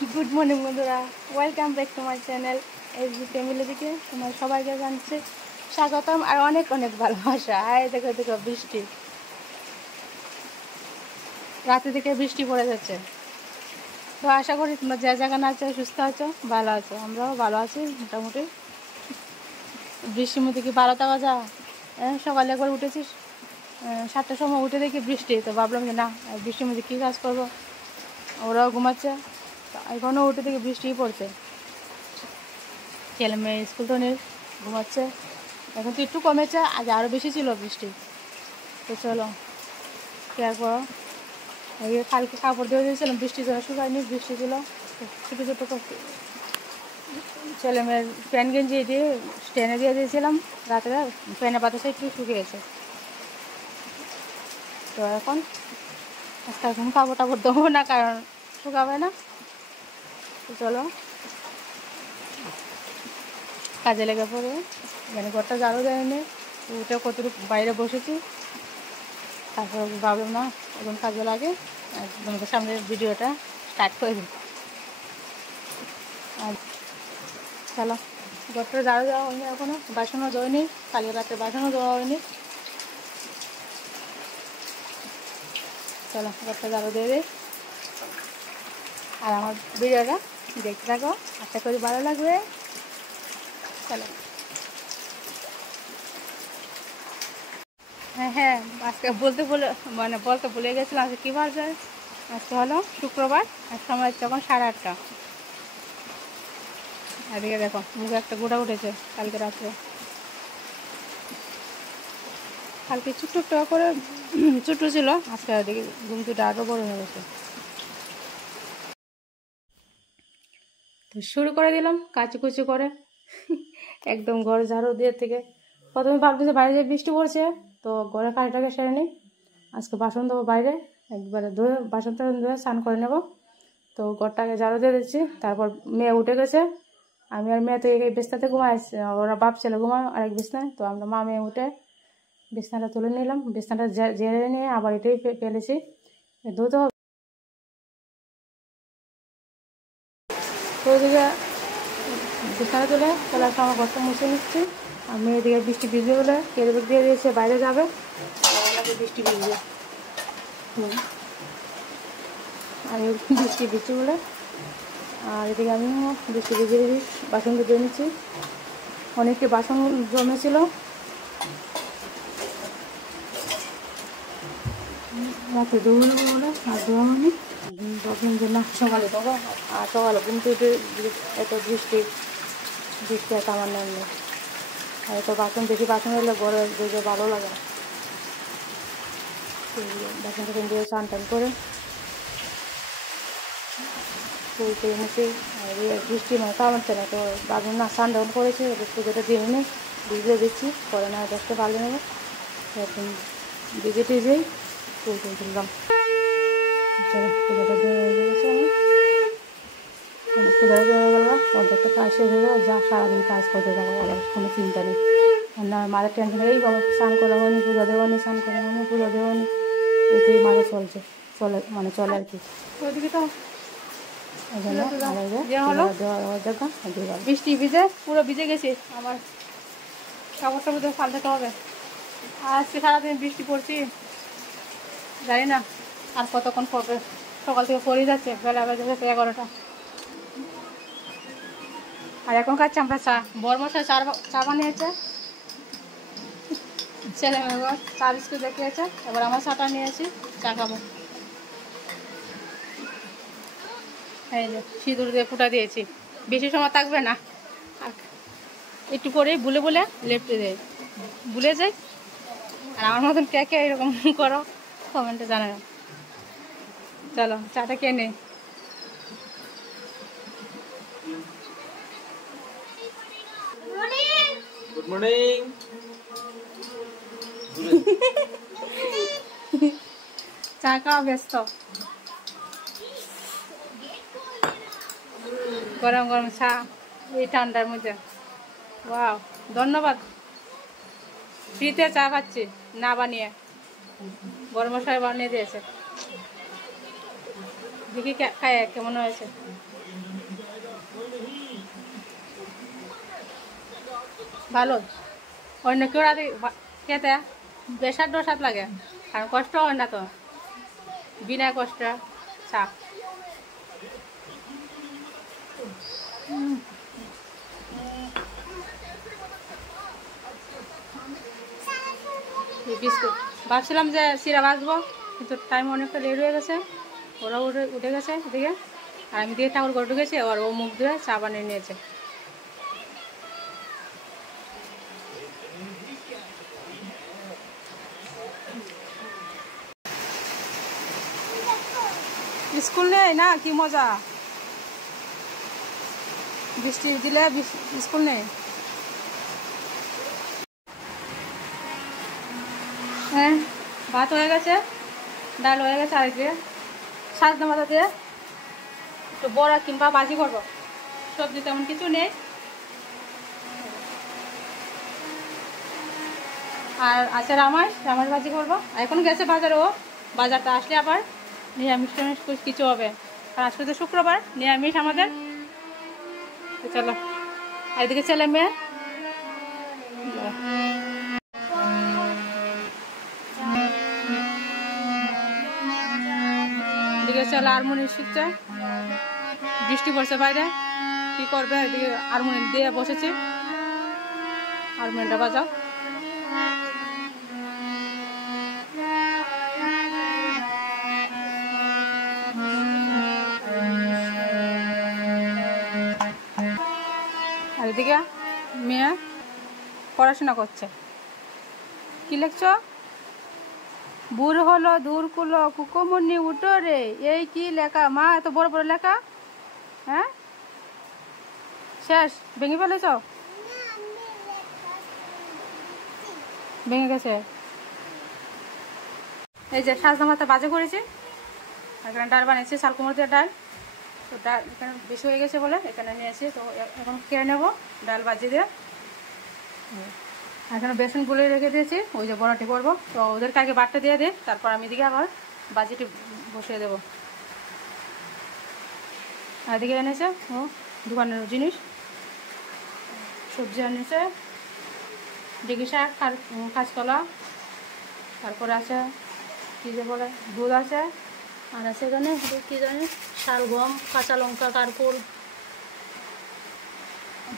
Good morning বন্ধুরা, welcome back to my channel SB family থেকে তোমার সবাইকে জানছি স্বাগতম আর অনেক অনেক ভালোবাসা। আর দেখো দেখো বৃষ্টি, রাতে থেকে বৃষ্টি পড়ে যাচ্ছে। তো আশা করি তোমরা যে জায়গা না আছো সুস্থ আছো, ভালো আছো। আমরাও ভালো আছি মোটামুটি। বৃষ্টির মধ্যে কি 12টা বাজা, সকালে একবার উঠেছিস 7টার সময়, উঠে দেখি বৃষ্টি। তো ভাবলাম যে না, বৃষ্টির মধ্যে কী কাজ করবো, ওরাও ঘুমাচ্ছে। এখনও উঠে থেকে বৃষ্টিই পড়ছে। ছেলে মেয়ে স্কুল তো নেই, ঘুমাচ্ছে। এখন তো একটু কমেছে, আজ আরও বেশি ছিল বৃষ্টি। তো চলো কেয়ার করো। এই কালকে কাপড় দিয়ে দিয়েছিলাম, বৃষ্টির জন্য শুকায়নি, বৃষ্টি ছিল। ছোটো ছোটো ছেলে মেয়ের প্যান্ট গেঞ্জি দিয়ে স্ট্যান্ডে দিয়ে দিয়েছিলাম রাতে, ফ্যানের বাতাসে একটু শুকিয়েছে। তো এখন আজকে এখন কাপড় টাপড় দেবো না, কারণ শুকাবে না। তো চলো কাজে লেগে পড়ে। মানে ঘরটা ঝাড়ু দেয়নি, উঠে কতটুকু বাইরে বসেছি। তারপর ভাবলাম না, এখন কাজে লাগে, তোমাদের সামনে ভিডিওটা স্টার্ট করে দিই। আর চলো, ঘরটা ঝাড়ু দেওয়া হয়নি এখনও, বাসনও ধোয়নি, কালকে রাতে বাসনও ধোয়া হয়নি। চলো ঘরটা ঝাড়ু দিয়ে দিই। আর আমার ভিডিওটা দেখতে থাকো, আশা করি ভালো লাগবে। চলো। হ্যাঁ হ্যাঁ, আজকে বলতে ভুলে গেছিলাম। আজকে কী বার যায়? আজকে হলো শুক্রবার, আর সময় তখন 8:30। এদিকে দেখো মুখে একটা গোটা উঠেছে কালকে রাত্রে। কালকে ছোট্ট একটা করে ছোটো ছিল, আজকে এদিকে ঘুমটিটা আরও বড় হয়ে গেছে। তো শুরু করে দিলাম কাচুকুচু করে একদম ঘর ঝাড়ু দিয়ে থেকে। প্রথমে ভাবছি যে বাইরে বৃষ্টি পড়ছে, তো ঘরের কাজটাকে সেরে নিই। আজকে বাসন দেবো বাইরে, একবারে ধুয়ে বাসনটা ধুয়ে স্নান করে নেব। তো ঘরটাকে ঝাড়ু দিয়ে দিচ্ছি। তারপর মেয়ে উঠে গেছে, আমি আর মেয়ে তো এই বিছনাতে ঘুমাই, ওরা বাপ ছেলে ঘুমায় আরেক বিছনায়। তো আমরা মা মেয়ে উঠে বিছনাটা তুলে নিলাম, বিছনাটা ঝেড়ে নিয়ে আবার এটাই ফেলেছি, ধুতে হবে। তো ওইদিকে বিছানা তুলে চলে আসলে আমার ঘরটা মুছে নিচ্ছি। আর মেয়ে এদিকে বৃষ্টি ভিজবে বলে কেরিবেগ দিয়ে দিয়েছে, বাইরে যাবে, বৃষ্টি ভিজবে। আর বৃষ্টি ভিজছে বলে, আর এদিকে আমিও বৃষ্টি ভিজে বাসন ধুয়ে নিচ্ছি। অনেকটি বাসন জমেছিল, রাতে ধুয়ে বলে আর ধোয়া হয়নি। ভাবলাম যে না, সকালে দেবো। আর সকালে কিন্তু এত বৃষ্টি এত আমার নেই। আর এত বাসন, বেশি বাসন হলে ঘরে দেখে ভালো লাগে না। বাসন টাসন দিয়ে স্নান টান করে করে নিচ্ছি। আর বৃষ্টি মানে থামাচ্ছে না, তো ভাবলাম না, স্নান টান করেছি, পুজোটা দিয়ে নিয়ে ভিজিয়ে দিচ্ছি, পরে না দশটা ভালো নেবো। এখন ভিজে টিজেই তুলতে তুললাম। পুজোটা দিয়ে হয়ে গেছে আমার, পুজোটা দিয়ে হয়ে গেল, অর্ধেকটা কাজ শেষ হয়ে গেল। যা সারাদিন কাজ করতে থাকো, আবার কোনো চিন্তা নেই। আর না মাঝে টেনশন, এই স্নান করা হয়নি, পুজো দেওয়ানি, স্নান করা হয়নি, পুজো দেওয়ানি, এতেই মাঝে চলে আর কি। ওইদিকে তো বৃষ্টি ভিজে পুরো ভিজে গেছে, আমার কাপড় টাপড় পাল্টাতে হবে। আজকে সারাদিন বৃষ্টি পড়ছি, জানি না আর কতক্ষণ পড়বে। সকাল থেকে পড়েই যাচ্ছে, বেলা বেজে যাচ্ছে 11টা। আর এখন খাচ্ছি আমরা চা। বরমশাই চা বানিয়েছে, ছেলে মেয়ে চা বিস্কুট দেখিয়েছে। এবার আমার চাটা নিয়েছি, চা খাবো। এই যে সিঁদুর দিয়ে ফুটা দিয়েছি, বেশি সময় থাকবে না, একটু পরেই বুলে বুলে লেপটে দেয়, ভুলে যাই। আর আমার মতন কে কে এরকম করো কমেন্টে জানানো। চলো চাটা খেয়ে নেই। Good morning. চা খাওয়া ব্যস্ত, গরম গরম চা এই ঠান্ডার মধ্যে। ওয়াও, ধন্যবাদ। ফ্রিতে চা খাচ্ছি, না বানিয়ে, বরমশাই বানিয়ে দিয়েছে। দেখি খায় কেমন হয়েছে। ভালো অন্য কেউ রাতে খেতে বেসাদ ডসাদ লাগে কারণ কষ্ট হয় না তো বিনা কষ্ট চা বিস্কুট ভাবছিলাম যে চিরা ভাজবো কিন্তু টাইম অনেকটা লেট হয়ে গেছে ওরা উঠে গেছে এদিকে আর আমি দিয়ে ঠাকুর ঘরে ঢুকেছি আর ও মুখ ধুয়ে চা বানিয়ে নিয়েছে স্কুল নেই না কি মজা বৃষ্টি দিলে স্কুল নেই হ্যাঁ ভাত হয়ে গেছে ডাল হয়ে গেছে আরেকদিকে সাজনা মাথা দিয়ে একটু বড়া কিংবা ভাজি করবো সবজি তেমন কিছু নেই আর আছে রামাস ভাজি করবো এখন গেছে বাজারে ও বাজারটা আসলে আবার নিরামিষ টামিষ কিছু হবে আর আজকে তো শুক্রবার নিরামিষ আমাদের চলো এদিকে ছেলে মেয়ে এদিকে চলো হারমোনি শিখছে বৃষ্টি পড়ছে বাইরে কি করবে এদিকে হারমোনি দিয়ে বসেছি হারমোনিটা বাজাও আর এদিকে মেয়ে পড়াশোনা করছে কি লিখছো বুড় হলো দূর কুলো কুকুমনি উঠো রে এই কি লেখা মা এত বড় বড় লেখা হ্যাঁ শেষ ভেঙে ফেলেছ ভেঙে গেছে এই যে সাজনা মাথা বাজে করেছি এখানে ডাল বানিয়েছি শালকুমড় দিয়ে ডাল তো ডাল এখানে বেশি হয়ে গেছে বলে এখানে নিয়েছি তো এখন কেড়ে নেবো ডাল বাজি দিয়ে এখানে বেসন গুলে রেখে দিয়েছি ওই যে বড়াটি করবো তো ওদেরকে আগে বাটটা দিয়ে দিই তারপর আমি এদিকে আবার বাজিটি বসিয়ে দেবো আর এদিকে এনেছে ও দোকানের জিনিস সবজি এনেছে ডিগি শাক কাঁচকলা তারপরে আছে কী যে বলে দুধ আছে আর আছে এখানে কী জানি শালগম কাঁচা লঙ্কা কারকুল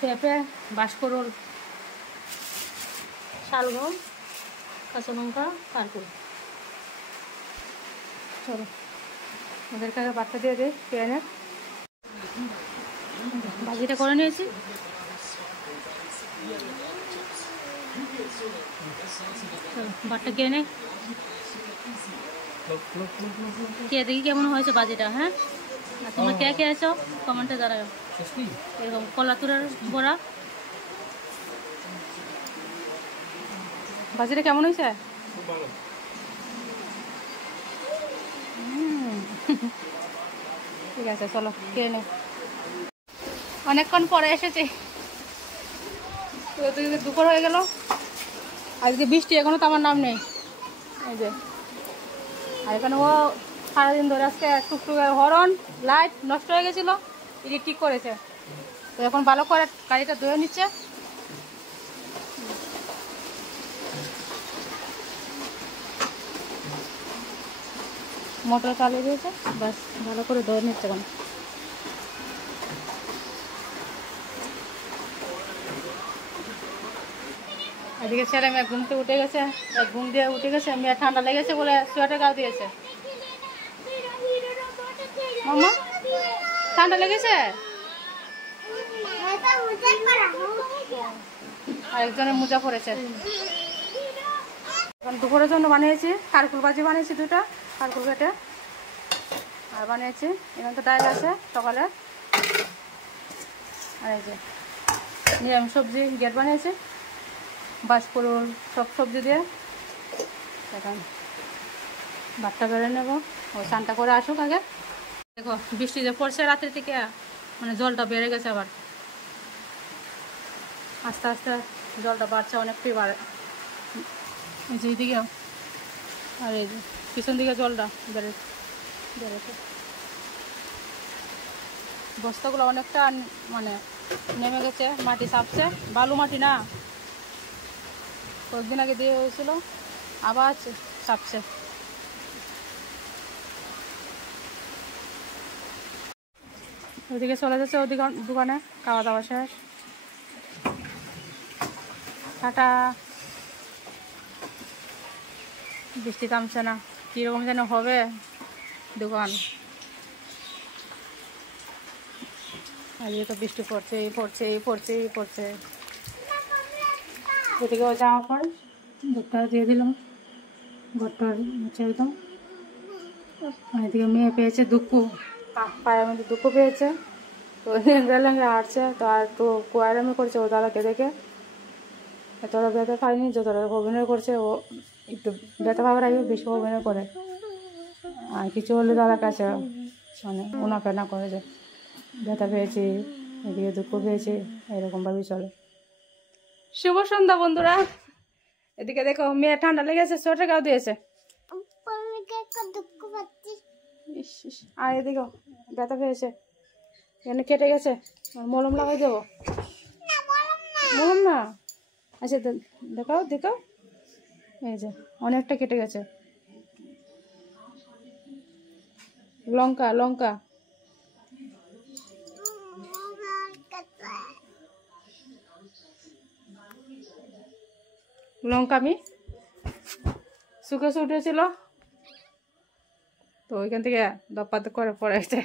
পেঁপে বাঁশকরুল শালগম কাঁচা লঙ্কা কারকুল চলো ওদেরকে আগে বাচ্চা দিয়ে দিই পেঁয়াজের ভাজিটা করে নিয়েছি বাটটা কে নে কে দেখি কেমন হয়েছে বাজিটা হ্যাঁ আর তোমরা কে কে আছো কমেন্টে জানাও এরকম কলাতুরের বড়া ভাজিটা কেমন হয়েছে ঠিক আছে চলো খেয়ে নে অনেকক্ষণ পরে এসেছি দুপুর হয়ে গেল আজকে বৃষ্টি এখনো তো আমার নাম নেই এই যে আর এখানে ও সারাদিন ধরে আজকে টুকটুকের হরন লাইট নষ্ট হয়ে গেছিলো এটি ঠিক করেছে তো এখন ভালো করে গাড়িটা ধুয়ে নিচ্ছে মোটর চালিয়ে দিয়েছে বাস ভালো করে ধুয়ে নিচ্ছে এখন এদিকে ছেলে মেয়ে ঘুমতে উঠে গেছে ঘুম দিয়ে উঠে গেছে মেয়ে ঠান্ডা লেগেছে বলে সোয়েটার গাও দিয়েছে মামা ঠান্ডা লেগেছে আরেকজনের মোজা পড়েছে এখন দুপুরের জন্য বানিয়েছি কারকুল ভাজি বানিয়েছি দুটা কারকুল কেটে আর বানিয়েছি এখানে তো ডাল আছে সকালে আর এই যে নিরামিষ সবজি গেট বানিয়েছি বাঁশকরুল সব সবজি দিয়ে এখন ভাতটা বেড়ে নেবো ও স্নানটা করে আসুক আগে দেখো বৃষ্টি যে পড়ছে রাত্রি থেকে মানে জলটা বেড়ে গেছে আবার আস্তে আস্তে জলটা বাড়ছে অনেকটাই বাড়ে এই যে এইদিকে আর এই যে পিছন দিকে জলটা বেড়েছে বস্তাগুলো অনেকটা মানে নেমে গেছে মাটি চাপছে বালু মাটি না কয়েকদিন আগে দিয়ে হয়েছিল, আবার ছাপছে। ওদিকে চলে যাচ্ছে ওদিকে দোকানে, খাওয়া দাওয়া শেষ। টাটা। বৃষ্টি থামছে না, কীরকম যেন হবে দোকান। আজকে তো বৃষ্টি পড়ছে, এই পড়ছে, এই পড়ছে, এই পড়ছে। এদিকেও যাওয়ার পর ঘরটা দিয়ে দিলাম, ঘরটা হচ্ছে একদম। এদিকে মেয়ে পেয়েছে দুঃখ, পায়ের মধ্যে দুঃখ পেয়েছে, তো লেঙ্গা লেঙ্গা হাঁটছে। তো আর একটু কোয়ারামি করছে ও দাদাকে দেখে, এতটা ব্যথা পায়নি যতটা অভিনয় করছে। ও একটু ব্যথা পাওয়ার আগে বেশি অভিনয় করে, আর কিছু হলে দাদার কাছে মানে উনাফেনা করে যে ব্যথা পেয়েছি, এদিকে দুঃখ পেয়েছি, এরকমভাবেই চলে। শুভ সন্ধ্যা বন্ধুরা। এদিকে দেখো মেয়ে ঠান্ডা লেগেছে, সোয়েটার গাও দিয়েছে। আর এদিকে ব্যথা পেয়েছে, এখানে কেটে গেছে, মলম লাগাই দেবো। মলম না, আচ্ছা দেখাও দেখাও, এই যে অনেকটা কেটে গেছে। লঙ্কা লঙ্কা লঙ্কা আমি শুকে উঠেছিল, তো ওইখান থেকে দপ্পাত করে পড়েছে।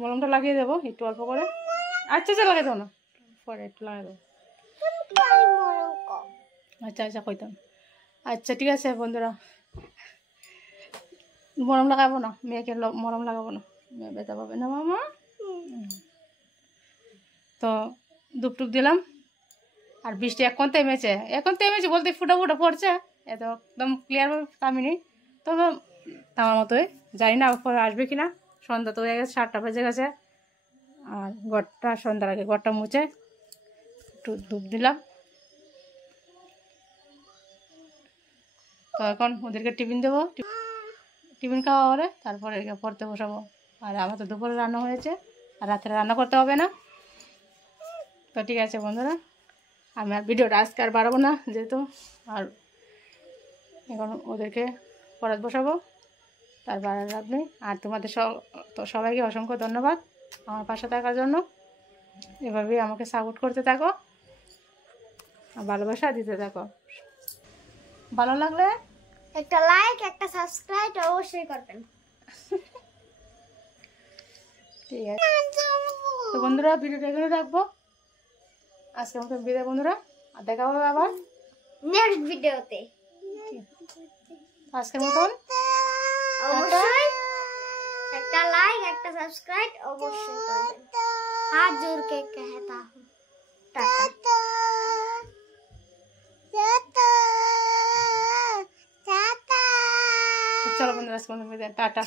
মলমটা লাগিয়ে দেবো একটু অল্প করে। আচ্ছা আচ্ছা লাগিয়ে দেবো না, পরে একটু লাগিয়ে দেবো। আচ্ছা আচ্ছা কইতাম। আচ্ছা ঠিক আছে বন্ধুরা, মলম লাগাবো না, মেয়েকে মলম লাগাবো না, মেয়ে ব্যথা পাবে না মামা। তো ধূপ টুপ দিলাম, আর বৃষ্টি এখন থেমেছে, বলতে ফুটা ফুটা পড়ছে, এত একদম ক্লিয়ারভাবে থামিনি, তবে থামার মতোই। জানি না পরে আসবে কিনা। সন্ধ্যা তো হয়ে গেছে, 7টা বেজে গেছে। আর ঘরটা সন্ধ্যার আগে ঘরটা মুছে একটু ধূপ দিলাম। তো এখন ওদেরকে টিফিন দেবো, টিফিন খাওয়া হলে তারপরে পড়তে বসাবো। আর আমার তো দুপুরে রান্না হয়েছে, আর রাত্রে রান্না করতে হবে না। তো ঠিক আছে বন্ধুরা, আমি আর ভিডিওটা আজকে আর বাড়াবো না, যেহেতু আর এখন ওদেরকে পড়াতে বসাবো, তার বাড়ার লাভ নেই। আর তোমাদের সবাইকে অসংখ্য ধন্যবাদ আমার পাশে থাকার জন্য। এভাবেই আমাকে সাপোর্ট করতে থাকো আর ভালোবাসা দিতে থাকো। ভালো লাগলে একটা লাইক, একটা সাবস্ক্রাইব অবশ্যই করবেন। ঠিক আছে, তো বন্ধুরা ভিডিওটা এখানে রাখবো। আজকের মতো বিদায় বন্ধুরা, আর দেখা হবে আবার নেক্সট ভিডিওতে। আজকের মতন অবশ্যই একটা লাইক, একটা সাবস্ক্রাইব অবশ্যই করবেন। हाथ जोड़ के कहता हूँ टाटा। चलो बंधुरा, टाटा।